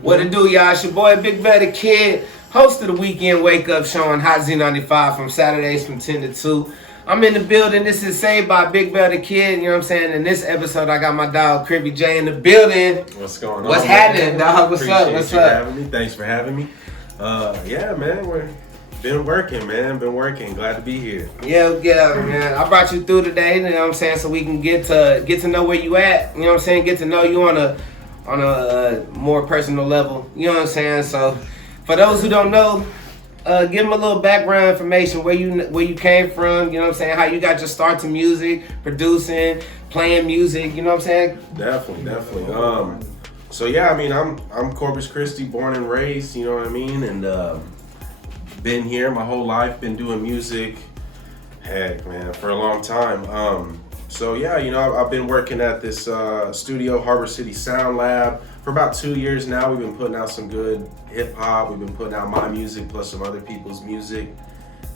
What it do, y'all? It's your boy Bigg Bell da Kidd, host of the Weekend Wake Up Show on Hot Z95 from Saturdays from 10 to 2. I'm in the building. This is Saved by Bigg Bell da Kidd. You know what I'm saying? In this episode, I got my dog Cribby J in the building. What's going on? What's happening, dog? What's up? What's up? Having me. Thanks for having me. Yeah, man, we're been working, man. Been working. Glad to be here. Yeah, man. I brought you through today. You know what I'm saying? So we can get to know where you at. You know what I'm saying? Get to know you on a more personal level. You know what I'm saying? So for those who don't know, give them a little background information, where you came from, you know what I'm saying, how you got your start to music, producing, playing music, you know what I'm saying? Definitely. So yeah, I mean, I'm Corpus Christi, born and raised, you know what I mean, and been here my whole life, been doing music, heck man, for a long time. So yeah, you know, I've been working at this studio, Harbor City Sound Lab, for about 2 years now. We've been putting out some good hip hop. We've been putting out my music plus some other people's music,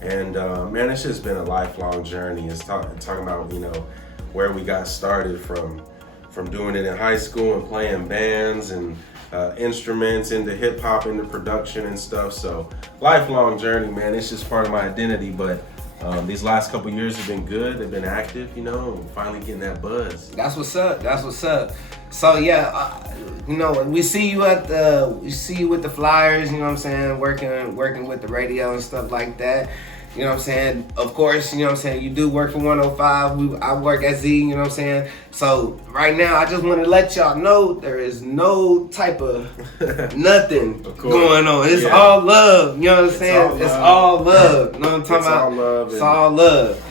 and man, it's just been a lifelong journey. It's talking about, you know, where we got started from doing it in high school and playing bands and instruments, into hip hop, into production and stuff. So lifelong journey, man. It's just part of my identity, but. These last couple years have been good. They've been active, you know, and finally getting that buzz. That's what's up. So yeah, you know, we see you with the Flyers. You know what I'm saying, working with the radio and stuff like that. You know what I'm saying? Of course, you know what I'm saying, you do work for 105. I work at Z, you know what I'm saying? So right now, I just want to let y'all know there is no type of nothing going on. It's all love, you know what I'm saying? It's all love. You know what I'm talking about? All love. It's all love.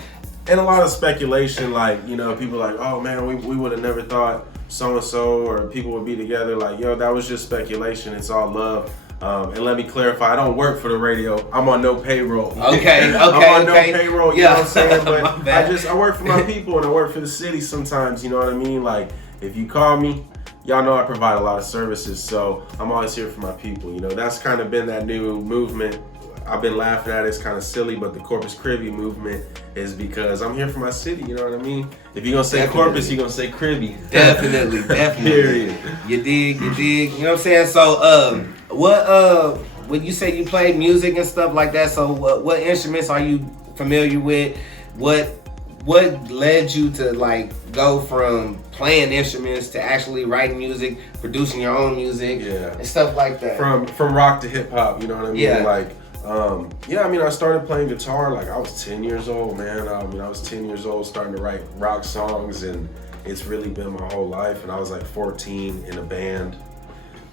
And a lot of speculation, like, you know, people like, oh man, we would have never thought so-and-so or people would be together. Like, yo, that was just speculation. It's all love. And let me clarify, I don't work for the radio. I'm on no payroll. Okay. I'm on no payroll, you know what I'm saying? But I work for my people and I work for the city sometimes, you know what I mean? Like, if you call me, y'all know I provide a lot of services, so I'm always here for my people. You know, that's kind of been that new movement. I've been laughing at it, it's kind of silly, but the Corpus Cribby movement is because I'm here for my city, you know what I mean? If you're going to say Definitely. Corpus, you're going to say Cribby. Definitely. Period. You dig, you know what I'm saying? So, when you say you play music and stuff like that, so what instruments are you familiar with? What led you to like go from playing instruments to actually writing music, producing your own music, and stuff like that? From rock to hip hop, you know what I mean? Yeah. Like, I mean, I started playing guitar like I was 10 years old, man. I was 10 years old starting to write rock songs, and it's really been my whole life. And I was like 14 in a band.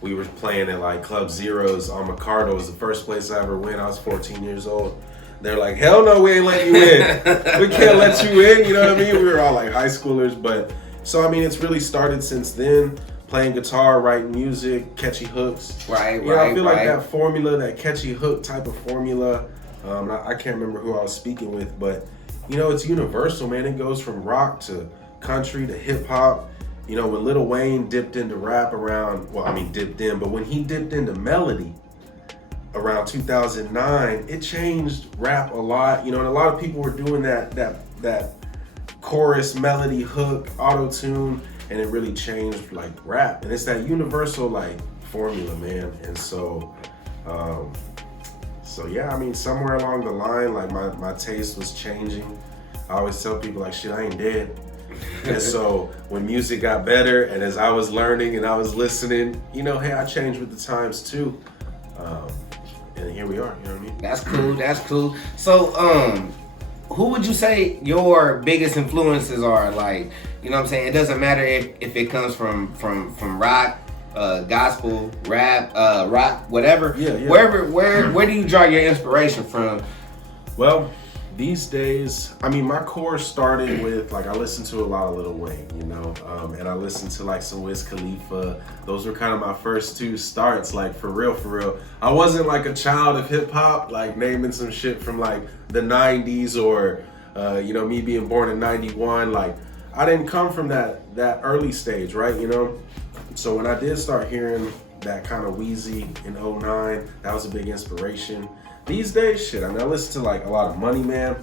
We were playing at like Club Zeros on McCardle. It was the first place I ever went. I was 14 years old. They're like, hell no, we ain't letting you in. We can't let you in, you know what I mean? We were all like high schoolers, but so I mean, it's really started since then. Playing guitar, writing music, catchy hooks. Right. I feel like that formula, that catchy hook type of formula, I can't remember who I was speaking with, but you know, it's universal, man. It goes from rock to country to hip hop. You know, when Lil Wayne dipped into rap but when he dipped into melody around 2009, it changed rap a lot. You know, and a lot of people were doing that chorus, melody, hook, auto-tune, and it really changed like rap. And it's that universal like formula, man. And so yeah, I mean, somewhere along the line, like my taste was changing. I always tell people like, shit, I ain't dead. And so when music got better, and as I was learning and I was listening, you know, hey, I changed with the times too. And here we are, you know what I mean? That's cool. So, who would you say your biggest influences are? Like, you know what I'm saying? It doesn't matter if it comes from rock, gospel, rap, rock, whatever. Yeah. Where do you draw your inspiration from? Well, these days, I mean, my core started with, like, I listened to a lot of Lil Wayne, you know, and I listened to, like, some Wiz Khalifa. Those were kind of my first two starts, like, for real. I wasn't, like, a child of hip-hop, like, naming some shit from, like, the 90s or, you know, me being born in 91. Like, I didn't come from that early stage, right, you know? So when I did start hearing that kind of Wheezy in 09, that was a big inspiration. These days, shit, I mean, I listen to like a lot of Money Man.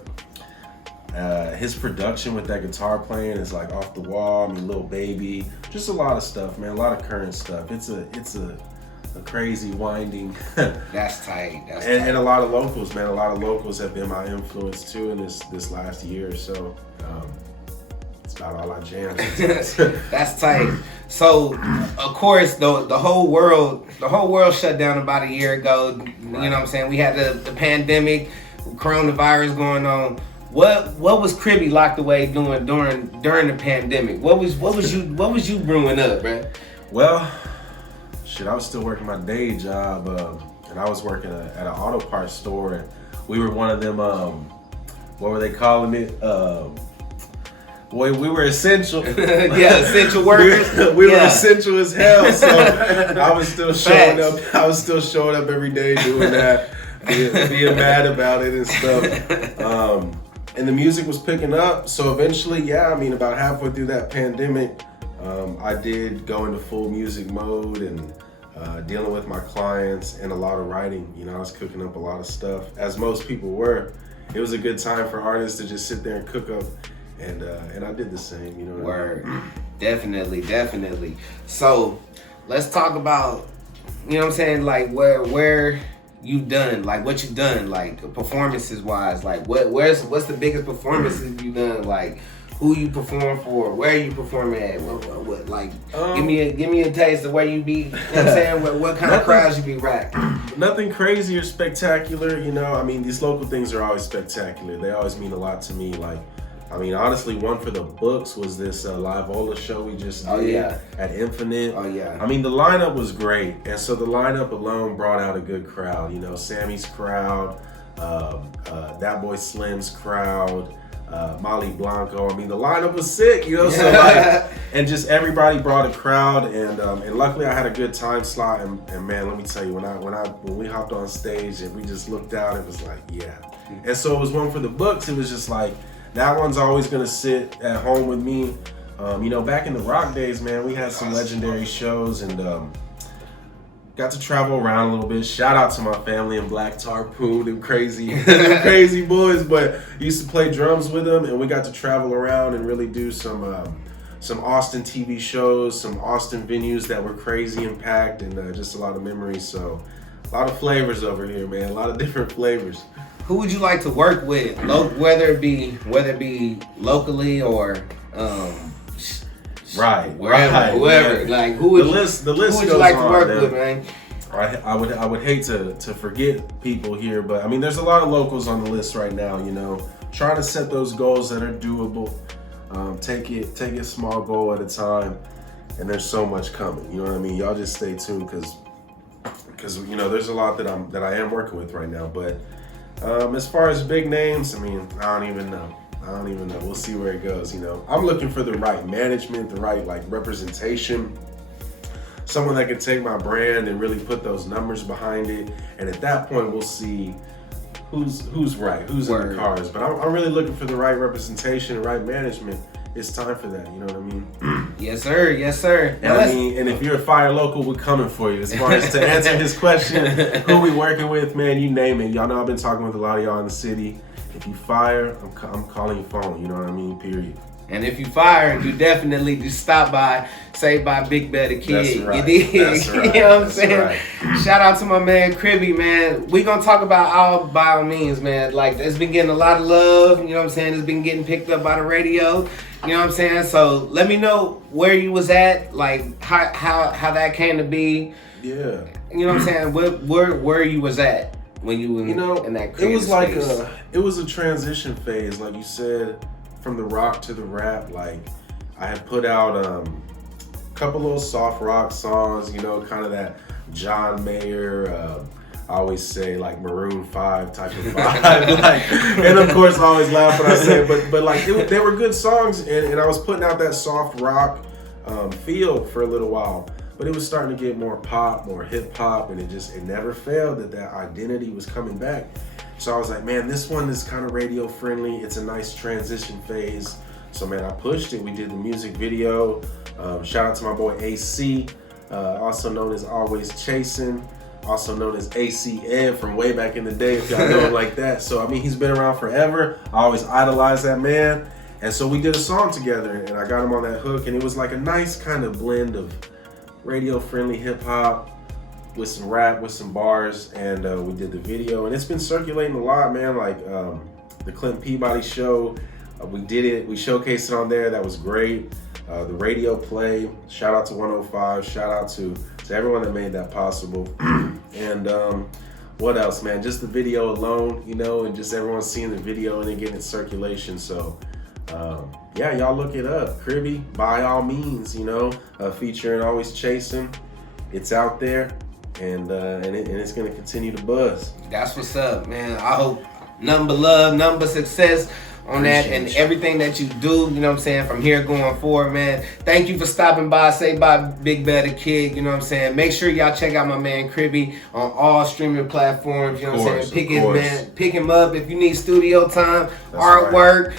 His production with that guitar playing is like off the wall. I mean, Lil Baby, just a lot of stuff, man. A lot of current stuff. It's a a crazy winding. That's tight. And a lot of locals, man. A lot of locals have been my influence too in this last year or so. It's about all I jam. That's tight. So, of course, the whole world shut down about a year ago. Right. You know what I'm saying? We had the pandemic, coronavirus going on. What was Cribby locked away doing during the pandemic? What was you brewing up, bro? Well, shit, I was still working my day job, and I was working at an auto parts store, and we were one of them. What were they calling it? Boy, we were essential. Yeah, essential workers. We were essential as hell. So I was still showing up. I was still showing up every day doing that, being mad about it and stuff. And the music was picking up. So eventually, yeah, I mean, about halfway through that pandemic, I did go into full music mode and dealing with my clients and a lot of writing. You know, I was cooking up a lot of stuff, as most people were. It was a good time for artists to just sit there and cook up. And I did the same, you know. Word. I mean? Definitely. So let's talk about, you know what I'm saying, like where you done, like what you done, like performances wise, like what's the biggest performances you done, like who you perform for, where you perform at, what like give me a taste of where you be, you know what I'm saying, what kind of crowds you be rocking. Nothing crazy or spectacular, you know. I mean, these local things are always spectacular. They always mean a lot to me. Like, I mean, honestly, one for the books was this Live Ola show we just did at Infinite. Oh, yeah. I mean, the lineup was great. And so the lineup alone brought out a good crowd. You know, Sammy's crowd, That Boy Slim's crowd, Molly Blanco. I mean, the lineup was sick, you know? So like, and just everybody brought a crowd. And luckily I had a good time slot. And man, let me tell you, when we hopped on stage and we just looked out, it was like, yeah. And so it was one for the books. It was just like, that one's always gonna sit at home with me. You know, back in the rock days, man, we had some legendary shows and got to travel around a little bit. Shout out to my family in Black Tarpoon, them crazy boys. But used to play drums with them, and we got to travel around and really do some Austin TV shows, some Austin venues that were crazy and packed, and just a lot of memories. So, a lot of flavors over here, man. A lot of different flavors. Who would you like to work with, whether it be locally or wherever? Like who would the list you like to work with, man? I would hate to forget people here, but I mean, there's a lot of locals on the list right now. You know, trying to set those goals that are doable. Take it small goal at a time, and there's so much coming. You know what I mean? Y'all just stay tuned because you know there's a lot that I am working with right now, but. As far as big names, I mean, I don't even know. We'll see where it goes, you know. I'm looking for the right management, the right like representation. Someone that can take my brand and really put those numbers behind it. And at that point, we'll see who's right, who's in the cars. But I'm really looking for the right representation, the right management. It's time for that, you know what I mean? Yes, sir. And I mean, and if you're a fire local, we're coming for you. As far as to answer his question, who we working with, man, you name it. Y'all know I've been talking with a lot of y'all in the city. If you fire, I'm calling your phone, you know what I mean? Period. And if you fire, you definitely just stop by, say by Bigg Bell da Kidd. That's right. You dig? That's right. You know what I'm saying? Right. Shout out to my man Cribby, man. We gonna talk about all by all means, man. Like it's been getting a lot of love. You know what I'm saying? It's been getting picked up by the radio. You know what I'm saying? So let me know where you was at, like how that came to be. Yeah. You know what I'm saying? Where you was at when you were in that creative it was like space. it was a transition phase, like you said, from the rock to the rap. Like I had put out a couple little soft rock songs, you know, kind of that John Mayer, I always say like Maroon 5 type of vibe. Like, and of course I always laugh when I say it, but like they were good songs, and I was putting out that soft rock feel for a little while. But it was starting to get more pop, more hip hop, and it never failed that identity was coming back. So I was like, man, this one is kind of radio friendly. It's a nice transition phase. So man, I pushed it. We did the music video. Shout out to my boy AC, also known as Always Chasing, also known as ACN from way back in the day, if y'all know him like that. So I mean, he's been around forever. I always idolized that man. And so we did a song together, and I got him on that hook, and it was like a nice kind of blend of radio friendly hip hop, with some rap, with some bars, and we did the video, and it's been circulating a lot, man. Like the Clint Peabody show, we did it, we showcased it on there. That was great. The radio play, shout out to 105, shout out to everyone that made that possible. And what else, man? Just the video alone, you know, and just everyone seeing the video and it getting in circulation. So yeah, y'all look it up. Cribby, by all means, you know, featuring Always Chasing. It's out there, and it's gonna continue to buzz. That's what's up, man. I hope nothing but love, nothing but success on that, and everything that you do, you know what I'm saying, from here going forward, man. Thank you for stopping by. Say bye, Bigg Bell da Kidd, you know what I'm saying. Make sure y'all check out my man Cribby on all streaming platforms, you know what I'm saying. Pick him up if you need studio time, artwork,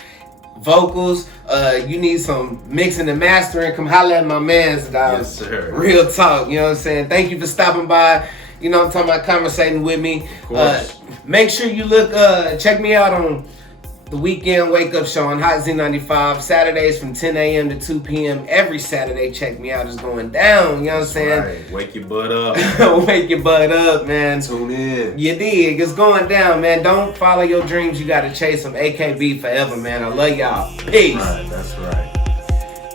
vocals, you need some mixing and mastering, come holler at my man's dog. Yes, sir. Real talk, you know what I'm saying. Thank you for stopping by, you know what I'm talking about, conversating with me. Make sure you look, check me out on the Weekend Wake Up Show on Hot Z95, Saturdays from 10 a.m. to 2 p.m. Every Saturday, check me out. It's going down, you know what I'm saying? Right. Wake your butt up. Wake your butt up, man. Tune in. You dig. It's going down, man. Don't follow your dreams. You got to chase them. AKB forever, man. I love y'all. Peace. Right, that's right.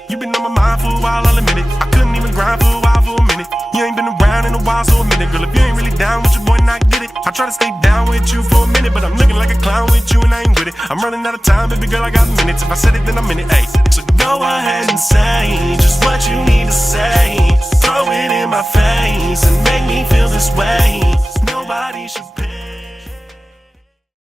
You been on my mind for a while, I'll admit it. I couldn't even grind for a while, for a minute. You ain't been around in a while, so admit it. Girl, if you ain't really down with your boy, not get it. I try to stay down with you for a minute, but I'm looking like a clown with you and I ain't with it. I'm running out of time, baby girl, I got minutes. If I said it, then I'm in it, ayy. So go ahead and say just what you need to say. Throw it in my face and make me feel this way. Nobody should